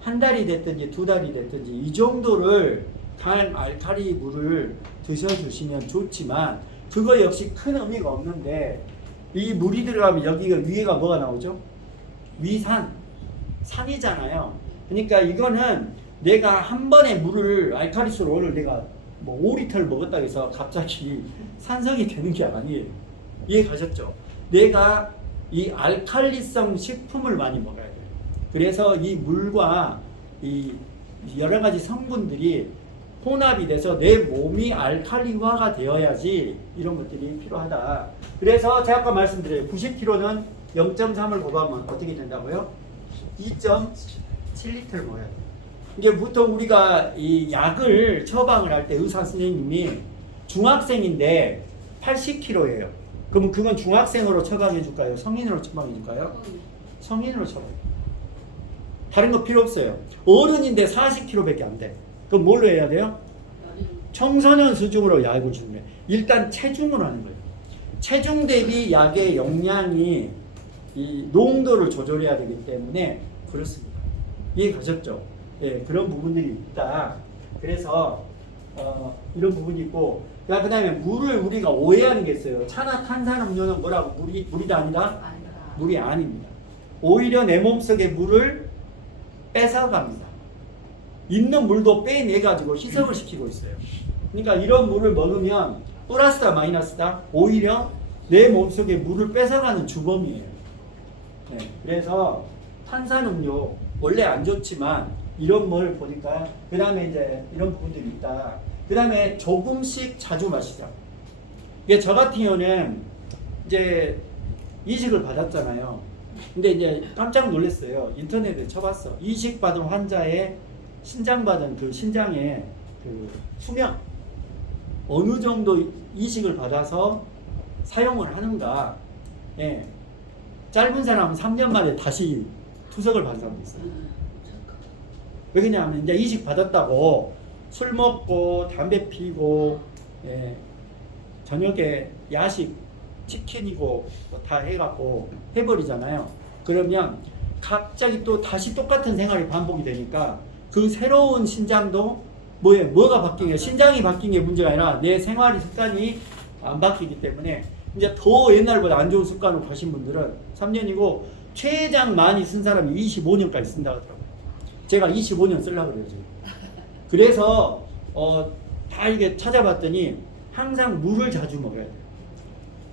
한 달이 됐든지 두 달이 됐든지 이 정도를 간 알칼리 물을 드셔주시면 좋지만 그거 역시 큰 의미가 없는데 이 물이 들어가면 여기가 위에가 뭐가 나오죠? 위산, 산이잖아요. 그러니까 이거는 내가 한 번에 물을 알칼리수로 오늘 내가 뭐 5리터를 먹었다고 해서 갑자기 산성이 되는 게 아니에요. 이해 가셨죠? 내가 이 알칼리성 식품을 많이 먹어야 돼요. 그래서 이 물과 이 여러 가지 성분들이 혼합이 돼서 내 몸이 알칼리화가 되어야지 이런 것들이 필요하다. 그래서 제가 아까 말씀드려요. 90kg는 0.3을 곱하면 어떻게 된다고요? 2.7리터를 먹어야 돼요. 이게 보통 우리가 이 약을 처방을 할 때 의사 선생님이 중학생인데 80kg예요. 그럼 그건 중학생으로 처방해 줄까요? 성인으로 처방해 줄까요? 성인으로 처방해. 다른 거 필요 없어요. 어른인데 40kg밖에 안 돼. 그럼 뭘로 해야 돼요? 청소년 수준으로 약을 주는 거예요. 일단 체중으로 하는 거예요. 체중 대비 약의 용량이 이 농도를 조절해야 되기 때문에 그렇습니다. 이해 가셨죠? 예, 그런 부분들이 있다. 그래서 이런 부분이 있고, 그 다음에 물을 우리가 오해하는 게 있어요. 차나 탄산음료는 뭐라고? 물이다 아니다? 물이 아닙니다. 오히려 내 몸속에 물을 뺏어갑니다. 있는 물도 빼내가지고 희석을 시키고 있어요. 그러니까 이런 물을 먹으면 플러스다 마이너스다? 오히려 내 몸속에 물을 뺏어가는 주범이에요. 네, 그래서 탄산음료 원래 안 좋지만 이런 물 보니까 그 다음에 이제 이런 부분들이 있다. 그 다음에 조금씩 자주 마시자. 이게 저 같은 경우는 이제 이식을 받았잖아요. 근데 이제 깜짝 놀랐어요. 인터넷에 쳐봤어. 이식 받은 환자의 신장 받은 그 신장의 그 수명 어느 정도 이식을 받아서 사용을 하는가. 예. 짧은 사람은 3년 만에 다시 투석을 받은 사람도 있어요. 왜냐하면 이제 이식 받았다고 술 먹고 담배 피고 예, 저녁에 야식 치킨이고 뭐 다 해갖고 해버리잖아요. 그러면 갑자기 또 다시 똑같은 생활이 반복이 되니까 그 새로운 신장도 뭐가 바뀐 게 신장이 바뀐 게 문제가 아니라 내 생활 습관이 안 바뀌기 때문에 이제 더 옛날보다 안 좋은 습관으로 가신 분들은 3년이고 최장 많이 쓴 사람이 25년까지 쓴다고 하더라고요. 제가 25년 쓰려고 그래요 지금. 그래서 다 이게 찾아봤더니 항상 물을 자주 먹어야 돼요.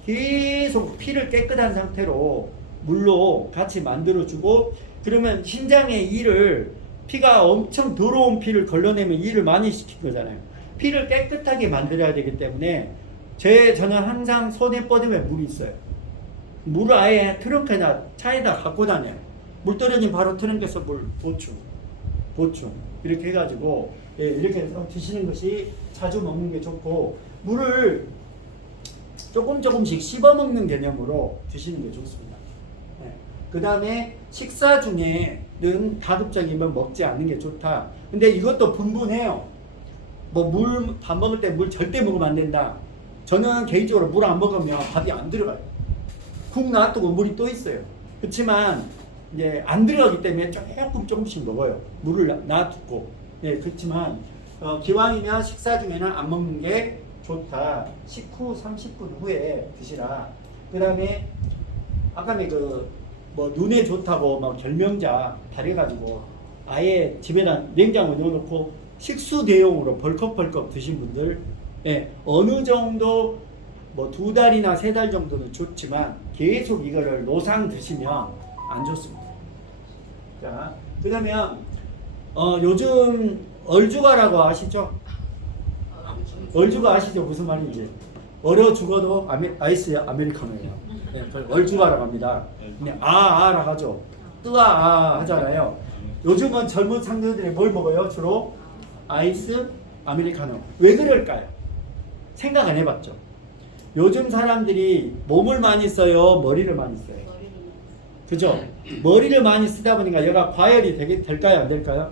계속 피를 깨끗한 상태로 물로 같이 만들어주고 그러면 신장의 일을 피가 엄청 더러운 피를 걸러내면 일을 많이 시킨 거잖아요. 피를 깨끗하게 만들어야 되기 때문에 저는 항상 손에 뻗으면 물이 있어요. 물을 아예 트렁크에다 차에다 갖고 다녀요. 물 떨어지면 바로 트렁크에서 물 보충 이렇게 해가지고 예, 이렇게 해서 드시는 것이 자주 먹는 게 좋고 물을 조금씩 씹어먹는 개념으로 드시는 게 좋습니다. 그 다음에 식사 중에는 가급적이면 먹지 않는 게 좋다. 근데 이것도 분분해요. 밥 먹을 때 물 절대 먹으면 안 된다. 저는 개인적으로 물 안 먹으면 밥이 안 들어가요. 국 놔두고 물이 또 있어요. 그렇지만 이제 안 들어가기 때문에 조금씩 먹어요. 물을 놔두고. 그렇지만 기왕이면 식사 중에는 안 먹는 게 좋다. 식후 30분 후에 드시라. 그 다음에 아까 눈에 좋다고 막 결명자 바래가지고 아예 집에다 냉장고에 넣어놓고 식수 대용으로 벌컥벌컥 드신 분들, 어느 정도 2달이나 3달 정도는 좋지만 계속 이거를 노상 드시면 안 좋습니다. 자, 그러면 요즘 얼죽아라고 아시죠? 얼죽아 아시죠? 무슨 말인지. 얼어 죽어도 아이스 아메리카노예요. 얼죽아라고 합니다. 아라고 하죠. 뜨아 하잖아요. 요즘은 젊은 상대들이 뭘 먹어요? 주로 아이스 아메리카노. 왜 그럴까요? 생각 안 해봤죠? 요즘 사람들이 몸을 많이 써요? 머리를 많이 써요? 그죠? 머리를 많이 쓰다 보니까 얘가 과열이 될까요? 안 될까요?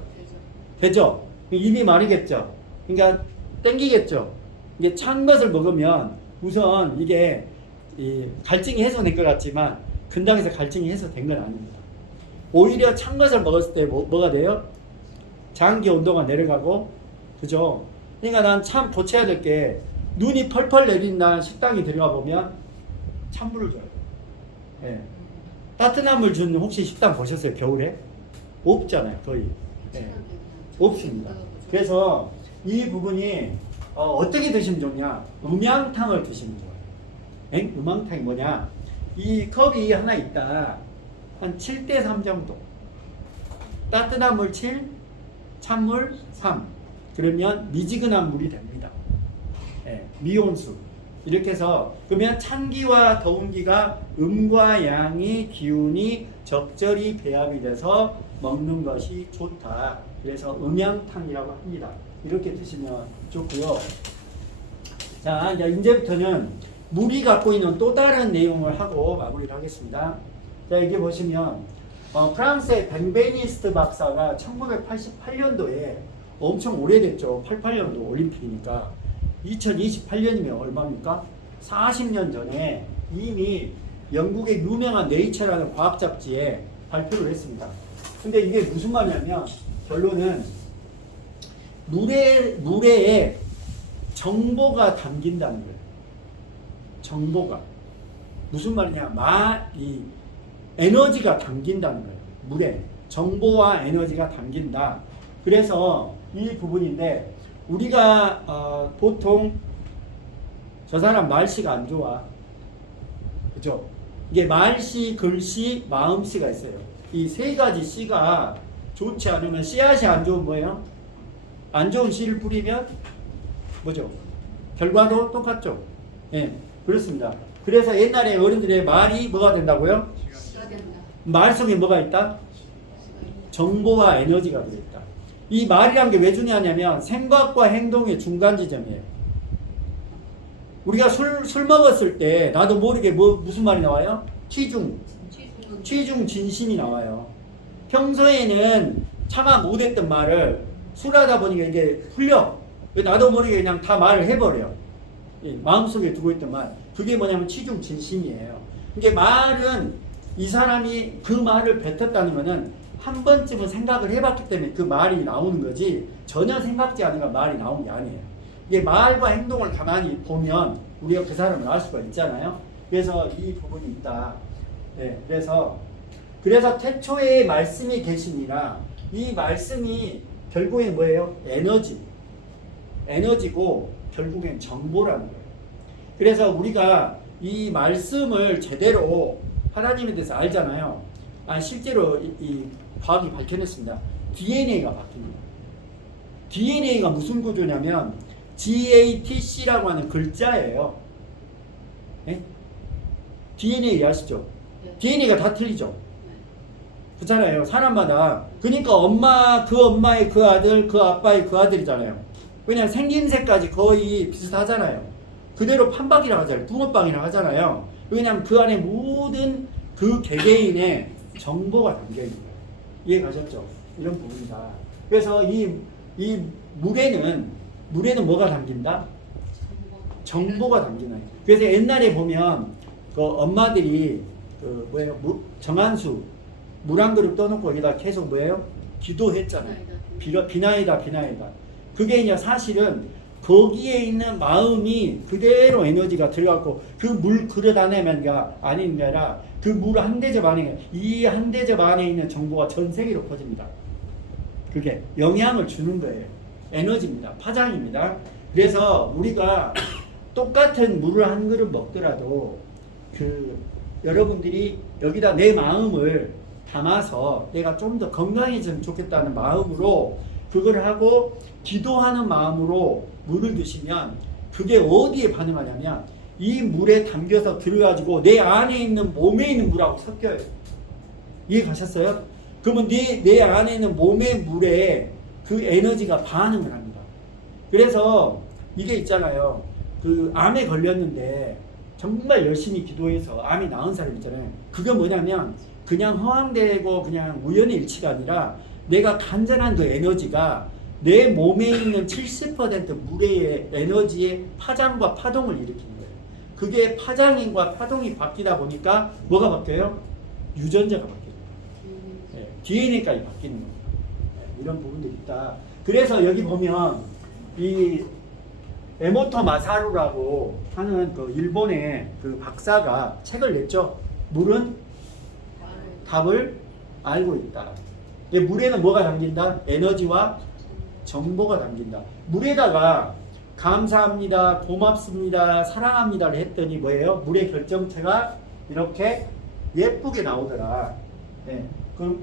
되죠? 입이 마르겠죠? 그러니까 땡기겠죠? 이게 찬 것을 먹으면 우선 이게 갈증이 해소된 것 같지만 근당에서 갈증이 해소된 건 아닙니다. 오히려 찬 것을 먹었을 때 뭐가 돼요? 장기 온도가 내려가고, 그죠? 그러니까 난 참 고쳐야 될 게, 눈이 펄펄 내린다는 식당에 들어가 보면 찬물을 줘요. 따뜻한 물 주는 혹시 식당 보셨어요? 겨울에? 없잖아요, 거의. 없습니다. 그래서 이 부분이 어떻게 드시면 좋냐? 음양탕을 드시면 좋아요. 음양탕이 뭐냐? 이 컵이 하나 있다. 한 7대3 정도. 따뜻한 물 7, 찬물 3. 그러면 미지근한 물이 됩니다. 미온수. 이렇게 해서 그러면 찬기와 더운기가 음과 양이 기운이 적절히 배합이 돼서 먹는 것이 좋다. 그래서 음양탕이라고 합니다. 이렇게 드시면 좋고요. 자, 이제부터는 물이 갖고 있는 또 다른 내용을 하고 마무리를 하겠습니다. 자, 이게 보시면 프랑스의 벤베니스트 박사가 1988년도에 엄청 오래됐죠. 88년도 올림픽이니까 2028년이면 얼마입니까? 40년 전에 이미 영국의 유명한 네이처라는 과학 잡지에 발표를 했습니다. 근데 이게 무슨 말이냐면 결론은 물에 정보가 담긴다는 거예요. 정보가. 무슨 말이냐? 에너지가 담긴다는 거예요. 물에. 정보와 에너지가 담긴다. 그래서 이 부분인데, 우리가 보통 저 사람 말씨가 안 좋아. 그죠? 이게 말씨, 글씨, 마음씨가 있어요. 이 세 가지 씨가 좋지 않으면 씨앗이 안 좋은 거예요. 안 좋은 씨를 뿌리면 뭐죠? 결과도 똑같죠. 그렇습니다. 그래서 옛날에 어른들의 말이 뭐가 된다고요? 말 속에 뭐가 있다? 정보와 에너지가 들어있다. 이 말이란 게 왜 중요하냐면 생각과 행동의 중간 지점이에요. 우리가 술 먹었을 때 나도 모르게 무슨 말이 나와요? 취중 진심이 나와요. 평소에는 차마 못했던 말을 술하다 보니까 이게 풀려. 나도 모르게 그냥 다 말을 해버려. 마음속에 두고 있던 말. 그게 뭐냐면 취중 진심이에요. 이게 말은 이 사람이 그 말을 뱉었다는 거는 한 번쯤은 생각을 해봤기 때문에 그 말이 나오는 거지 전혀 생각지 않은 말이 나오는 게 아니에요. 이게 말과 행동을 가만히 보면 우리가 그 사람을 알 수가 있잖아요. 그래서 이 부분이 있다. 그래서 태초에 말씀이 계시니라. 이 말씀이 결국엔 뭐예요? 에너지고 결국엔 정보라는 거예요. 그래서 우리가 이 말씀을 제대로 하나님에 대해서 알잖아요. 실제로 이 과학이 밝혀냈습니다. DNA가 바뀝니다. DNA가 무슨 구조냐면 GATC라고 하는 글자예요. DNA 아시죠? DNA가 다 틀리죠? 그렇잖아요. 사람마다. 그러니까 엄마의 그 아들, 그 아빠의 그 아들이잖아요. 그냥 생김새까지 거의 비슷하잖아요. 그대로 판박이라고 하잖아요. 붕어빵이라고 하잖아요. 그냥 그 안에 모든 그 개개인의 정보가 담겨 있는 거예요. 이해 가셨죠? 이런 부분이다. 그래서 이 물에는 뭐가 담긴다? 정보가 담기는 거예요. 그래서 옛날에 보면 그 엄마들이 그 뭐예요? 정한수 물 한 그릇 떠놓고 여기다 계속 뭐예요? 기도했잖아요. 비나이다. 그게 이제 사실은 거기에 있는 마음이 그대로 에너지가 들어갔고 그 물 그릇 안에만 아닌 게 아니라 그 물 한 대접 안에 이 한 대접 안에 있는 정보가 전 세계로 퍼집니다. 그게 영향을 주는 거예요. 에너지입니다. 파장입니다. 그래서 우리가 똑같은 물을 한 그릇 먹더라도 그 여러분들이 여기다 내 마음을 담아서 내가 좀 더 건강해지면 좋겠다는 마음으로 그걸 하고 기도하는 마음으로 물을 드시면 그게 어디에 반응하냐면 이 물에 담겨서 들어가지고 내 안에 있는 몸에 있는 물하고 섞여요. 이해 가셨어요? 그러면 내 안에 있는 몸의 물에 그 에너지가 반응을 합니다. 그래서 이게 있잖아요. 그 암에 걸렸는데 정말 열심히 기도해서 암이 나은 사람 있잖아요. 그게 뭐냐면 그냥 허황되고 그냥 우연의 일치가 아니라 내가 간절한 그 에너지가 내 몸에 있는 70% 물의 에너지의 파장과 파동을 일으키는 거예요. 그게 파장과 파동이 바뀌다 보니까 뭐가 바뀌어요? 유전자가 바뀌어요. 네, DNA까지 바뀌는 겁니다. 네, 이런 부분들이 있다. 그래서 여기 보면 이 에모토 마사루라고 하는 그 일본의 그 박사가 책을 냈죠. 물은 답을 알고 있다. 물에는 뭐가 담긴다? 에너지와 정보가 담긴다. 물에다가 감사합니다, 고맙습니다, 사랑합니다를 했더니 뭐예요? 물의 결정체가 이렇게 예쁘게 나오더라. 네.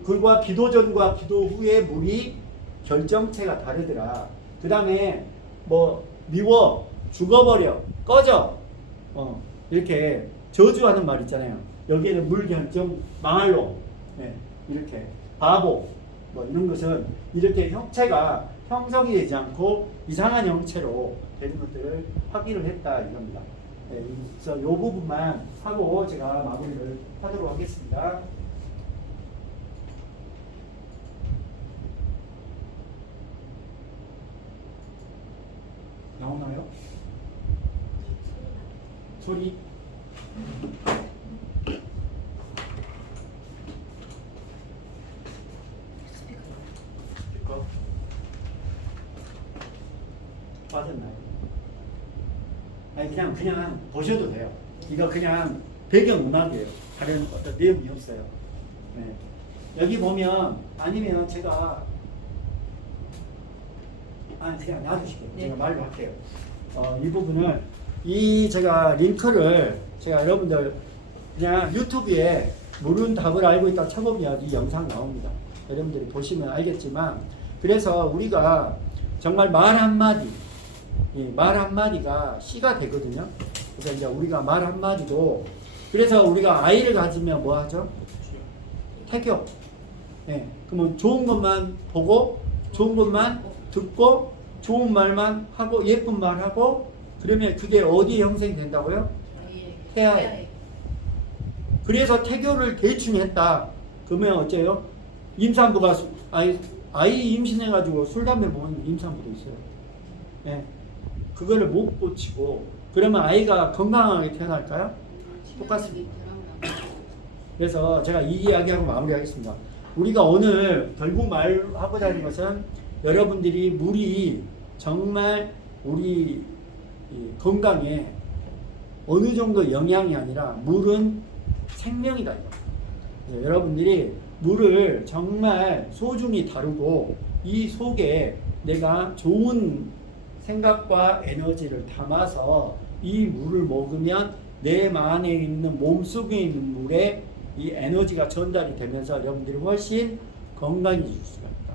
그와 기도 전과 기도 후에 물이 결정체가 다르더라. 그 다음에 뭐 미워, 죽어버려, 꺼져, 이렇게 저주하는 말 있잖아요. 여기에는 물 결정, 망할 놈, 네. 이렇게 바보, 뭐 이런 것은 이렇게 형체가 형성이 되지 않고 이상한 형체로 되는 것들을 확인을 했다 이겁니다. 네, 그래서 이 부분만 하고 제가 마무리를 하도록 하겠습니다. 나오나요? 소리? 스피커? 빠졌나요? 아니 그냥 보셔도 돼요. 이거 그냥 배경 음악이에요. 다른 어떤 내용이 없어요. 네. 여기 보면 아니면 제가 그냥 놔두실게요. 네. 제가 말로 할게요. 이 부분을 제가 링크를 제가 여러분들 그냥 유튜브에 물은 답을 알고 있다 쳐보면 이 영상 나옵니다. 여러분들이 보시면 알겠지만 그래서 우리가 정말 말 한마디가 씨가 되거든요. 그래서 이제 우리가 말 한마디도 그래서 우리가 아이를 가지면 뭐 하죠? 태교. 네. 그러면 좋은 것만 보고 좋은 것만 듣고 좋은 말만 하고 예쁜 말 하고 그러면 그게 어디에 형성이 된다고요? 태아에. 그래서 태교를 대충 했다. 그러면 어째요? 임산부가 아이 임신해가지고 술 담배 먹는 임산부도 있어요. 네. 그거를 못 고치고 그러면 아이가 건강하게 태어날까요? 똑같습니다. 그래서 제가 이 이야기하고 마무리하겠습니다. 우리가 오늘 결국 말하고자 하는 것은 여러분들이 물이 정말 우리 건강에 어느 정도 영향이 아니라 물은 생명이다. 여러분들이 물을 정말 소중히 다루고 이 속에 내가 좋은 생각과 에너지를 담아서 이 물을 먹으면 내 안에 있는 몸속에 있는 물에 이 에너지가 전달이 되면서 여러분들이 훨씬 건강해질 수가 있다.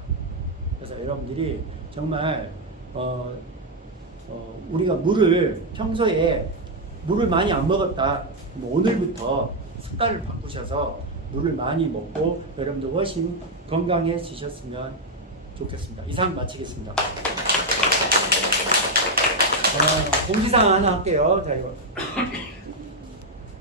그래서 여러분들이 정말 우리가 물을 평소에 물을 많이 안 먹었다. 오늘부터 습관을 바꾸셔서 물을 많이 먹고 여러분들 훨씬 건강해지셨으면 좋겠습니다. 이상 마치겠습니다. 공지사항 하나 할게요. 자, 이거